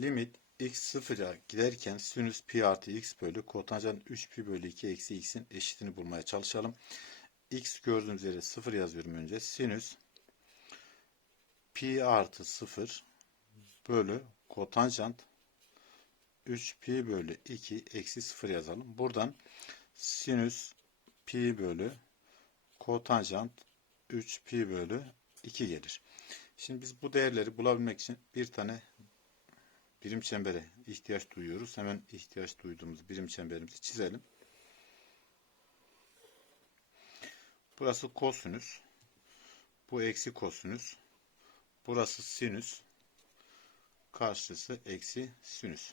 Limit x sıfıra giderken sinüs pi artı x bölü kotanjant 3 pi bölü 2 eksi x'in eşitini bulmaya çalışalım. x gördüğümüz yere 0 yazıyorum önce. Sinüs pi artı 0 bölü kotanjant 3 pi bölü 2 eksi 0 yazalım. Buradan sinüs pi bölü kotanjant 3 pi bölü 2 gelir. Şimdi biz bu değerleri bulabilmek için bir tane birim çembere ihtiyaç duyuyoruz. Hemen ihtiyaç duyduğumuz birim çemberimizi çizelim. Burası kosinüs. Bu eksi kosinüs. Burası sinüs. Karşısı eksi sinüs.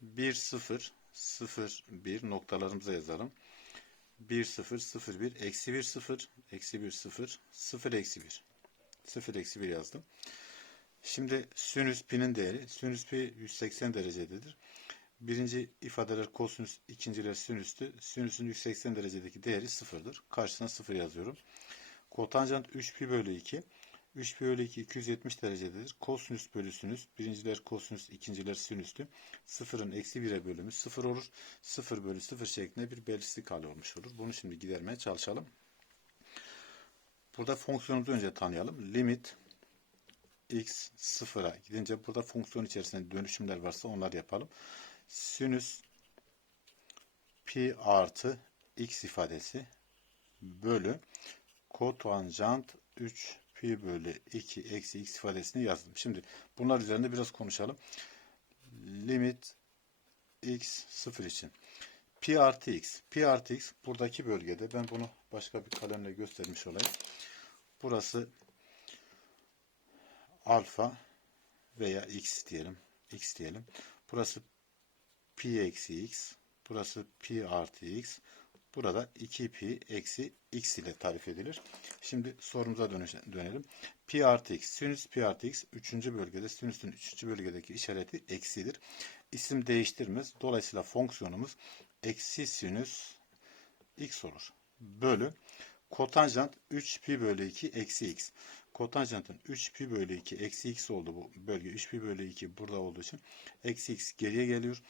1 0 0 1 noktalarımıza yazalım. 1 0 0 1 eksi 1 0 eksi 1 0 0 eksi 1 0 eksi 1 yazdım. Şimdi sinüs pi'nin değeri sinüs pi 180 derecededir. Birinci ifadeler kosinüs, ikinciler sinüstü. Sinüsün 180 derecedeki değeri sıfırdır. Karşısına sıfır yazıyorum. Kotanjant 3 pi bölü 2. 3 pi bölü 2 270 derecededir. Kosinüs bölü sinüs. Birinciler kosinüs, ikinciler sinüstü. Sıfırın eksi 1'e bölümü sıfır olur. 0 bölü 0 şeklinde bir belirsizlik hali olmuş olur. Bunu şimdi gidermeye çalışalım. Burada fonksiyonumuzu önce tanıyalım. Limit x sıfıra gidince burada fonksiyon içerisinde dönüşümler varsa onları yapalım. Sinüs pi artı x ifadesi bölü kotanjant 3 pi bölü 2 eksi x ifadesini yazdım. Şimdi bunlar üzerinde biraz konuşalım. Limit x sıfır için. Pi artı x. Pi artı x buradaki bölgede ben bunu başka bir kalemle göstermiş olayım. Burası alfa veya x diyelim. x diyelim. Burası pi eksi x. Burası pi artı x. Burada 2 pi eksi x ile tarif edilir. Şimdi sorumuza dönelim. Pi artı x. Sinüs pi artı x 3. bölgede sinüsün 3. bölgedeki işareti eksidir. İsim değiştirmez. Dolayısıyla fonksiyonumuz eksi sinüs x olur. Bölü kotanjant 3 pi bölü 2 eksi x. Kotanjantın 3 pi bölü 2 eksi x oldu bu bölge. 3 pi bölü 2 burada olduğu için eksi x geriye geliyor.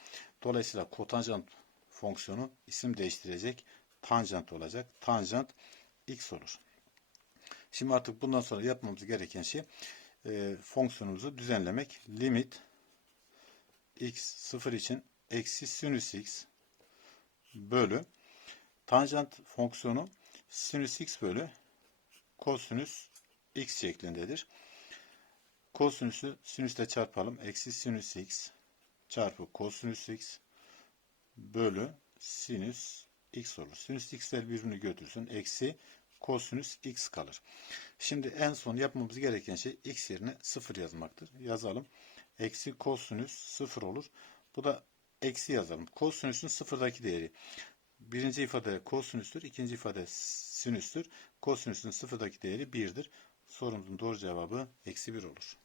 Dolayısıyla kotanjant fonksiyonu isim değiştirecek. Tanjant olacak. Tanjant x olur. Şimdi artık bundan sonra yapmamız gereken şey e, fonksiyonumuzu düzenlemek. Limit x 0 için eksi sinüs x bölü tanjant fonksiyonu sinüs x bölü kosinüs x şeklindedir. Kosinüsü sinüsle çarpalım. Eksi sinüs x çarpı kosinüs x bölü sinüs x olur. Sinüs x'ler birbirini götürsün. Eksi kosinüs x kalır. Şimdi en son yapmamız gereken şey x yerine 0 yazmaktır. Yazalım. Eksi kosinüs 0 olur. Bu da eksi yazalım. Kosinüsün sıfırdaki değeri. Birinci ifade kosinüstür. ikinci ifade sinüstür. Kosinüsün sıfırdaki değeri 1'dir. Sorumuzun doğru cevabı eksi 1 olur.